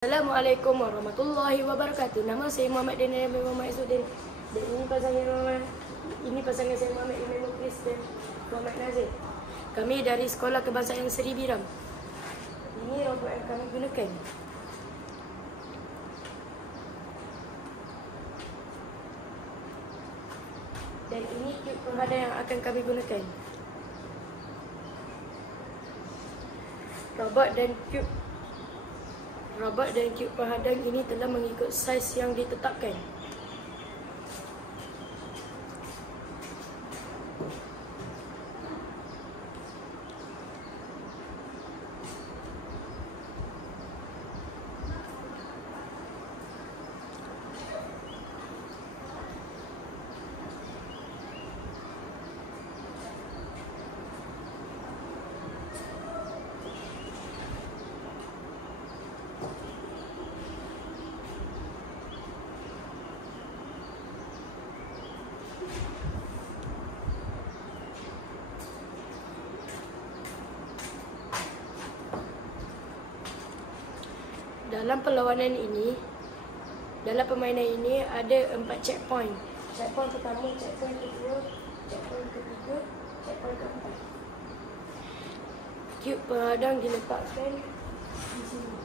Assalamualaikum warahmatullahi wabarakatuh. Nama saya Muhammad Daniel Muhammad Izzuddin. Dan ini pasangan saya Muhammad Imam Muklis dan Muhammad Nazir. Kami dari Sekolah Kebangsaan Seri Biram. Ini robot yang kami gunakan. Dan ini tube penghadang yang akan kami gunakan. Robot dan tube penghadang ini telah mengikut saiz yang ditetapkan. Dalam permainan ini ada 4 checkpoint. Checkpoint pertama, checkpoint kedua, checkpoint ketiga, checkpoint keempat. Tube penghadang diletakkan di sini.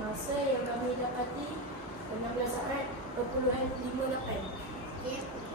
Masa yang kami dapati 16 saat 40.58.